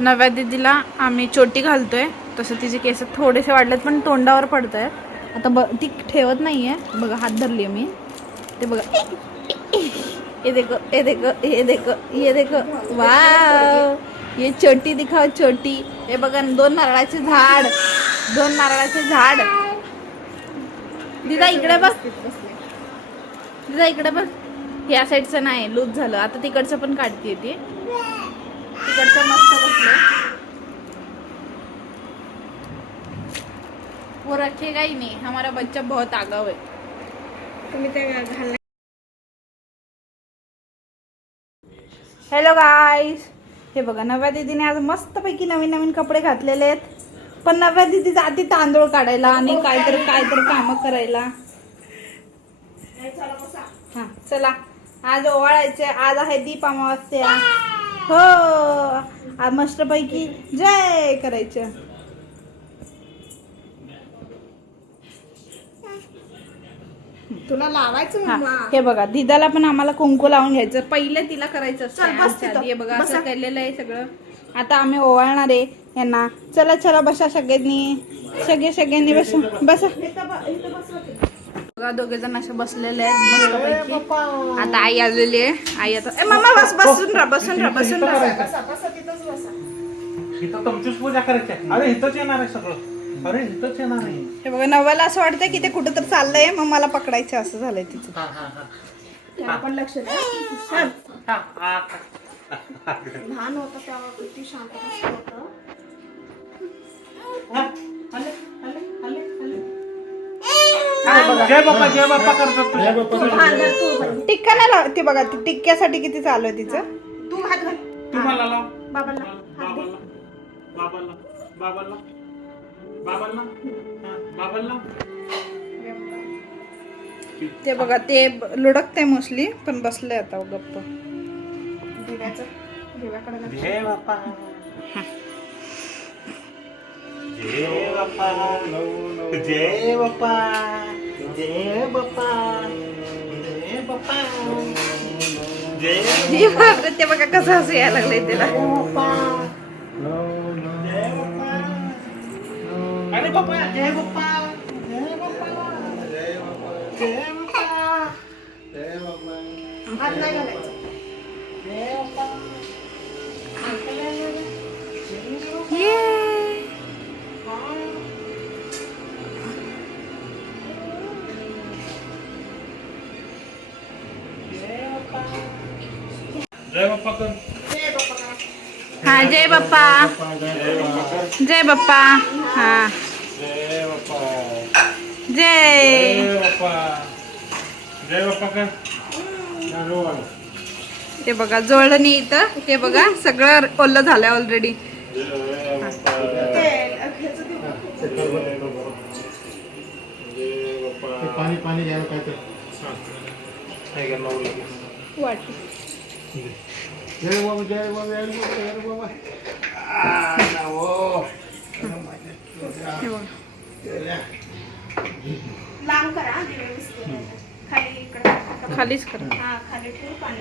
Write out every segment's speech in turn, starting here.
नव्या दीदीला आम्ही चोटी घालतोय. तसं तिचे केस थोडेसे वाढलेत पण तोंडावर पडत आहेत. आता ती ठेवत नाहीये. बघा हात धरली मी. ते बघा. ये देखो ये देखो ये देखो ये देखो. वाव, ये चोटी दिखाओ चोटी. हे बघा 2 नारळाचे झाड. 2 नारळाचे झाड. दीदा इकडे बघ. दीदा इकडे बघ. या साईडचं नाही लूज झालं. आता तिकडचं पण काढते ती. तिकडचं मस्त बसलं. वो रखेगा ही नहीं. हमारा बच्चा बहुत आगाव है. तुम्ही ते घाल. हॅलो गाईस, हे बघा नव्या दीदीने आज मस्तपैकी नवीन नवीन कपडे घातलेले आहेत. पण नव्या दीदी जाती तांदूळ काढायला आणि काहीतरी कामं करायला. हा चला, आज ओवाळायचे. आज आहे दीप अमावस्या. हो, आज मस्तपैकी जय करायचं. तुला लावायचं. हे बघा दीदाला पण आम्हाला कुंकू लावून घ्यायचं. पहिले तिला करायचं असतं. हे बघा असं केलेलं आहे सगळं. आता आम्ही ओवाळणार आहे यांना. चला चला बसा सगळ्यांनी. सगळ्यांनी बसा बसा. बघा दोघे जण असे बसलेले आहेत मस्तपैकी. आता आई आलेली आहे. आई आता मामा बस बसून राहा. इथं तुमचीच पूजा करायची. अरे इथंच येणार आहे सगळं. अरे इथंच येणार आहे. हे बघा नव्याला असं वाटतंय की ते कुठं तर चाललंय. मग मला पकडायचं असं झालंय तिचं. आपण लक्ष द्या. लहान होतं तेव्हा किती शांत होतं. जय बाप्पा जय बाप्पा करतात. टिक्का नाही लाव. ते बघा ती टिक्क्यासाठी किती चालू आहे तिचं. तू हात घाल. तुम्हाला लाव. बाबाला बाबाला बाबाला बाबाला बाबाला. ते बघा ते लुडकते मोस्टली पण बसले आता गप्प. दिव्याचं दिव्याकडे जय बाप्पा जय बाप्पा जय बाप्पा जय बाप्पा जय बाप्पा जय बापरे, ते बघा कसं असं यायला लागलंय त्याला. अरे बाप्पा जय बाप्पा जय बाप्पा जय बाप्पा जय बाप्पा जय बाप्पा. हात नाही घालायचं. जय बाप्पा. जय बाप्पा कर. हा जय बाप्पा जय बाप्पा. हा जय बाप्पा जय. जय बाप्पा जय बाप्पा कर. ते बघा जोडलं नाही इथं. ते बघा सगळं ओलं झालंय ऑलरेडी. पाणी पाणी घ्यायला काय तर वाट जय बाबा जय बाबा जय बाबा जय बाबा. लांब करा. खाली इकडे खालीच कर. हा खाली ठेव. पाणी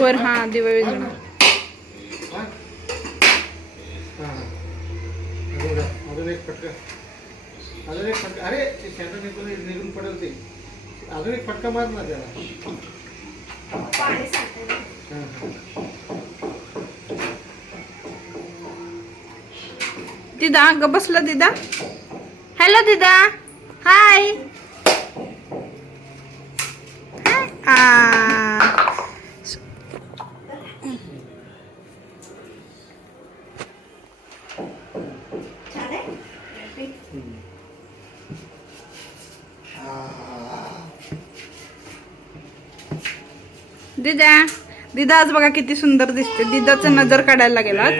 वर हा दिवा विजवणार. अजून एक फटका. अजून एक फटका. अरे निघून पडेल ते. अजून एक फटका मार ना त्याला. पाणी सांगते. दिदा ग बसलं दिदा. हॅलो दिदा. हाय. छान आहे. दिदा दिदा आज बघा किती सुंदर दिसते. दिदाचं नजर काढायला गेला.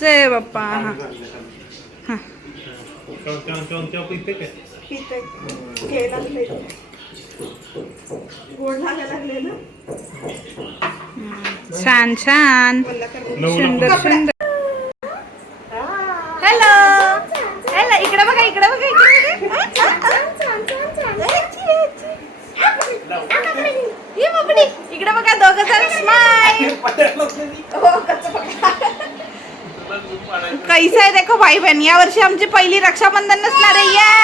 जय बाप्पा. हा हा छान छान सुंदर सुंदर. Hello hello. इकडे बघा इकडे बघा इकडे बघा. इकडे बघा बघा दोघं जण स्माइल. कैसा आहे देखो भाई बहन, या वर्षी आमची पहिली रक्षाबंधन नसणार आहे.